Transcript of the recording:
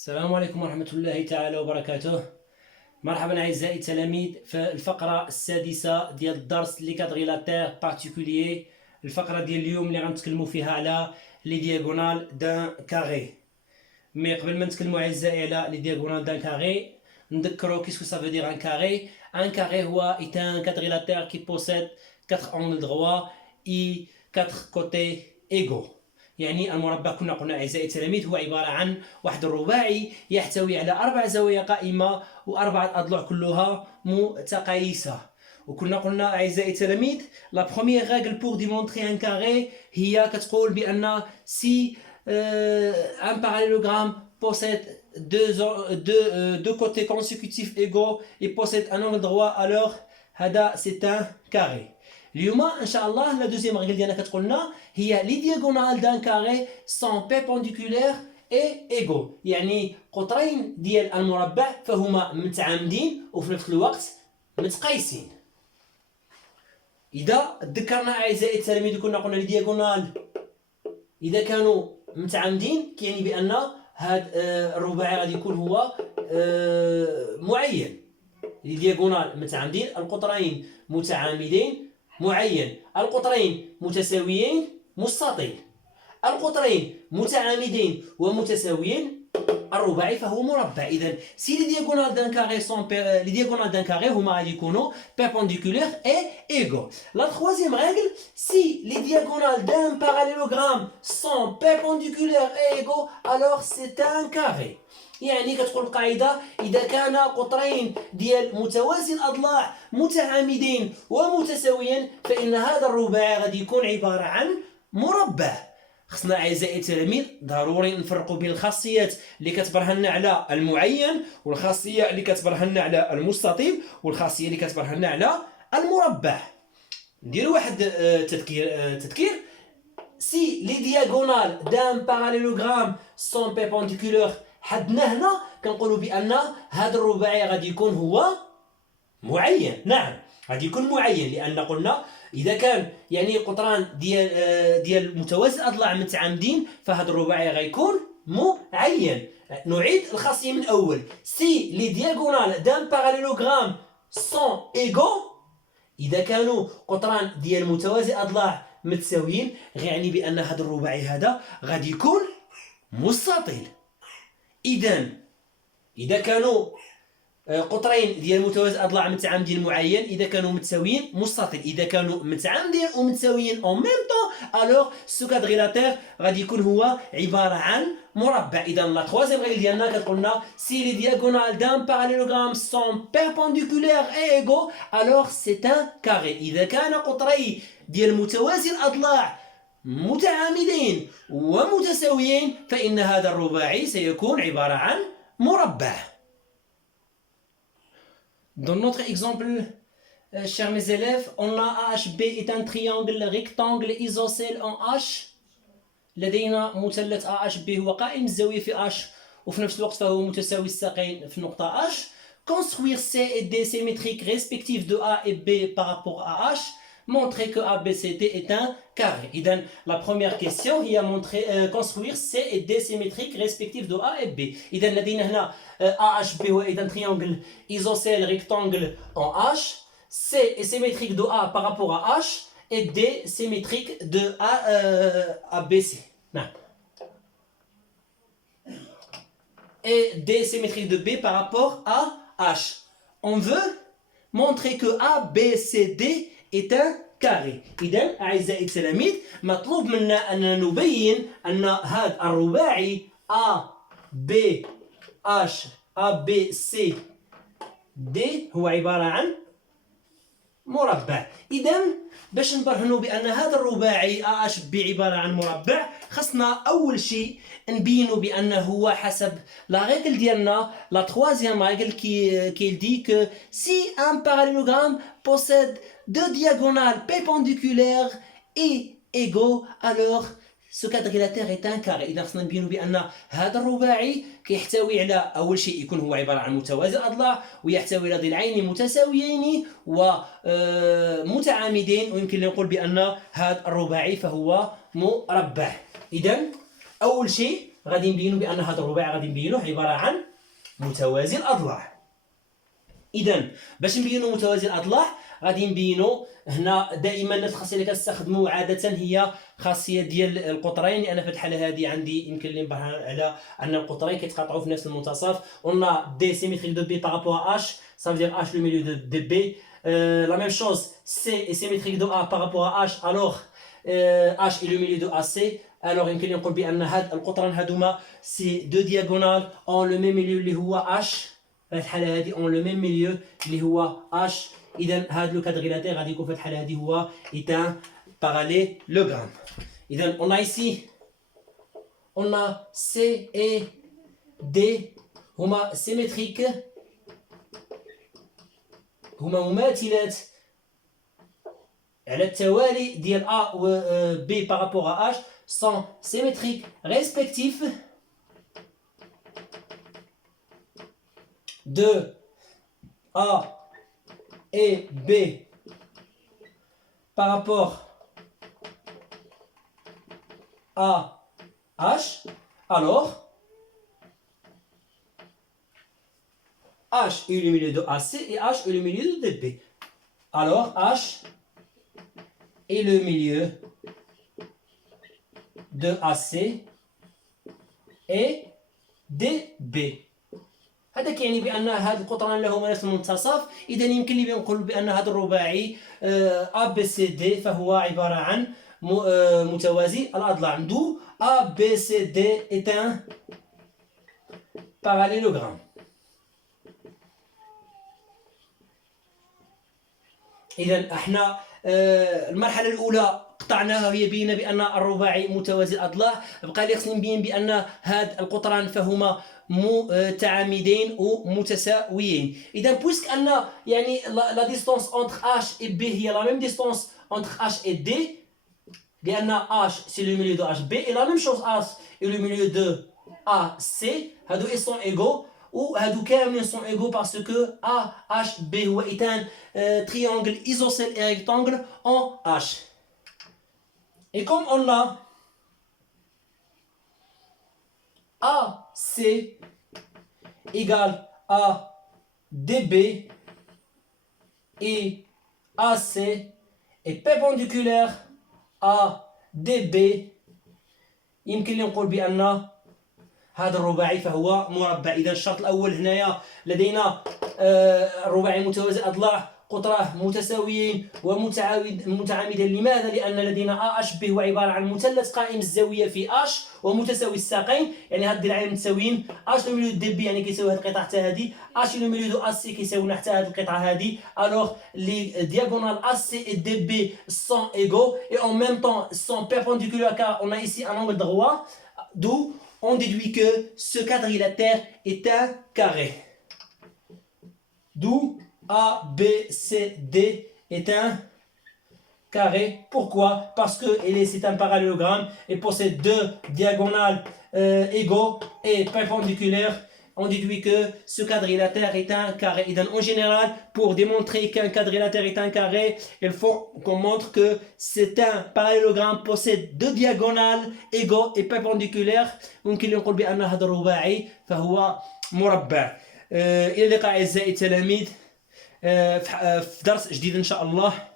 السلام عليكم ورحمة الله تعالى وبركاته. مرحبا أعزائي التلاميذ في الفقرة السادسة ديال الدرس لي كادغيلاتير بارتيكوليي. الفقرة ديال اليوم اللي غنتكلموا فيها على لي دياغونال دان كاري. مي قبل ما نتكلموا أعزائي على لي دياغونال دان كاري نذكروا كيسكو سا فو دير ان كاري. ان كاري هو est un quadrilatère qui possède 4 angles droits et 4 côtés égaux. يعني المربع كنا قلنا أعزائي التلاميذ هو عبارة عن واحد الرباعي يحتوي على 4 زوايا قائمة و4 أضلاع كلها متقايسة. وكنا قلنا أعزائي التلاميذ لا بروميير رègle pour démontrer un carré هي كتقول بأن si un parallélogramme possède deux côtés consécutifs égaux et possède un angle droit alors هذا c'est un carré. اليوم ان شاء الله لا دوزيام ريغل ديالنا كتقولنا هي لي دياغونال دان كاري سون بيربونديكولير اي ايغو، يعني قطرين ديال المربع فهما متعامدين وفي نفس الوقت متقايسين. اذا تذكرنا اعزائي التلاميذ كنا قلنا لي دياغونال اذا كانوا متعامدين كيعني بان هاد الرباعي غادي يكون هو معين. لي دياغونال متعامدين، القطرين متعامدين معين، القطرين متساويين مستطيل، القطرين متعامدين ومتساويين الرباعي فهو مربع. اذا سي لي دياغونال دان كاري سون لي دياغونال دان كاري هما غادي يكونوا بيربونديكولير اي ايغو. لا تخوازيام ريغل سي لي دياغونال دان باراليلوغرام سون بيربونديكولير اي ايغو alors c'est un carré. يعني كتقول القاعدة إذا كان قطرين ديال متوازي الأضلاع متعامدين ومتساويين فإن هذا الرباعي غادي يكون عبارة عن مربع. خصنا أعزائي التلاميذ ضروري نفرقوا بين الخاصيات اللي كتبرهن على المعين والخاصية اللي كتبرهن على المستطيل والخاصية اللي كتبرهن على المربع. نديروا واحد تذكير. Si les diagonales d'un parallélogramme sont perpendiculaires حدنا هنا كنقولوا بان هذا الرباعي غادي يكون هو معين. نعم غادي يكون معين لان قلنا اذا كان يعني قطران ديال متوازي الاضلاع متعامدين فهذا الرباعي غيكون معين. نعيد الخاصيه من الاول. سي لي دياغونال دان باراليلوغرام سون ايغو اذا كانوا قطران ديال متوازي الاضلاع متساويين غيعني بان هذا الرباعي هذا غادي يكون مستطيل. إذا كانوا قطرين ديال متوازي الأضلاع متعامدين معين إذا كانوا متساويين مستطيل. إذا كانوا متعامدين ومتساويين أو ميم طون ألوغ سو كادغيلاتير غادي يكون هو عبارة عن مربع. إذا لا تخوازيام ريغل ديالنا كتقولنا سي لي دياغونال دان باراليلوغرام سون بيربونديكولير اي ايغو ألوغ سي ان كاري. إذا كان قطري ديال متوازي الأضلاع متعامدين ومتساويين فإن هذا الرباعي سيكون عبارة عن مربع. Dans notre exemple, chers mes élèves, on a AHB est un triangle rectangle isocèle en H. لدينا مثلث AHB هو قائم الزاوية في H وفي نفس الوقت فهو متساوي الساقين في نقطة H. Construire C et D symétriques respectifs de A et B par rapport à H. Montrer que ABCD est un carré. إذن la première question هي construire C et D symétriques respectifs de A et B. إذن لدينا هنا AHB هو إذن triangle isocèle rectangle en H. C est symétrique de A par rapport à H et D symétrique de A à BC. Non. Et D symétrique de B par rapport à H. On veut montrer que ABCD est un carré. إذن أعزائي التلاميذ مطلوب منا أن نبين أن هذا الرباعي A B H A B C D هو عبارة عن مربع. إذن باش نبرهنوا بأن هذا الرباعي AHB عبارة عن مربع خصنا أول شيء نبينوا بأنه هو حسب لا ريغل ديالنا لا troisième règle qui dit que si un parallélogramme possède deux diagonales perpendiculaires et égaux alors ce quadrilatère est un carré. إذا خصنا نبينوا بأن هذا الرباعي كيحتوي على أول شيء يكون هو عبارة عن متوازي الأضلاع ويحتوي على ضلعين متساويين ومتعامدين ويمكن نقول بأن هذا الرباعي فهو مربع. إذا أول شيء غادي نبينوا بان هذا الرباعي غادي نبينوه عباره عن متوازي الاضلاع. اذا باش نبينوا متوازي الاضلاع غادي نبينوا هنا دائما الخاصيه اللي كنستخدموا عاده هي خاصيه ديال القطرين، لان في الحاله هذه عندي يمكن لي نبرهن على ان القطرين كيتقاطعوا في نفس المنتصف. قلنا دي سيميتريك دو بي بارابور اش، ça veut dire h le milieu de b. La même chose, c est symétrique de a par rapport à h, alors h est le milieu de ac. alors يمكن نقول بان هاد القطرين هادوما سي دو دياغونال اون لو ميم ميليو اللي هو h. في الحاله هذه اون لو ميم ميليو اللي هو h. اذا هذا لو كادريلاتير غادي يكون في الحاله هذه هو ايتان parallélogramme. اذا on a ici on a c et d هما سيمتريك، هما مماثلات على التوالي ديال A و B par rapport à H sont symétriques respectifs de A et B par rapport à H. Alors H est le milieu de AC et H est le milieu de B. Alors H est le milieu de AC et DB. هذا كيعني بان هاد القطران لهما نفس المنتصف. اذا يمكن لي نقول بان هذا الرباعي ABCD فهو عباره عن متوازي الاضلاع. دو ABCD est un parallélogramme. إذا احنا المرحلة الأولى قطعناها وهي بينا بأن الرباعي متوازي الأضلاع. بقى لي خصني نبين بأن هاد القطران فهما متعامدين ومتساويين. إذا بويسك أن يعني لا ديستونس أونتر H et B هي لا ميم ديستونس أونتر H et D، لأن H c'est le milieu de HB et la même chose H est le milieu de AC. هادو ils sont égaux وهادو كاملين sont égaux parce que AHB هو un triangle isocèle et rectangle en H. Et comme on a AC égale à DB et AC est perpendiculaire à DB، يمكن لي نقول بأن هذا الرباعي فهو مربع. إذا الشرط الأول هنايا لدينا الرباعي متوازي الأضلاع قطراه متساويين ومتعامدين. لماذا؟ لأن لدينا AHB هو عبارة عن مثلث قائم الزاوية في H ومتساوي الساقين، يعني هاد الضلعين متساويين. H لو ميليو دي بي يعني كيساوي هاد القطعة حتى هادي، H لو ميليو دو AC كيساوينا حتى هاد القطعة هادي. Alors les diagonales AC et DB sont égaux et en même temps sont perpendiculaires car on a ici un angle droit, d'où on déduit que ce quadrilatère est un carré. D'où ABCD est un carré. Pourquoi? Parce que c'est un parallélogramme et possède deux diagonales égaux et perpendiculaires. On déduit que ce quadrilatère est un carré. Et donc, en général, pour démontrer qu'un quadrilatère est un carré, il faut qu'on montre que c'est un parallélogramme possède deux diagonales égaux et perpendiculaires. ممكن نقول بأن هذا الرباعي فهو مربع. إلى اللقاء أعزائي التلاميذ في درس جديد إن شاء الله.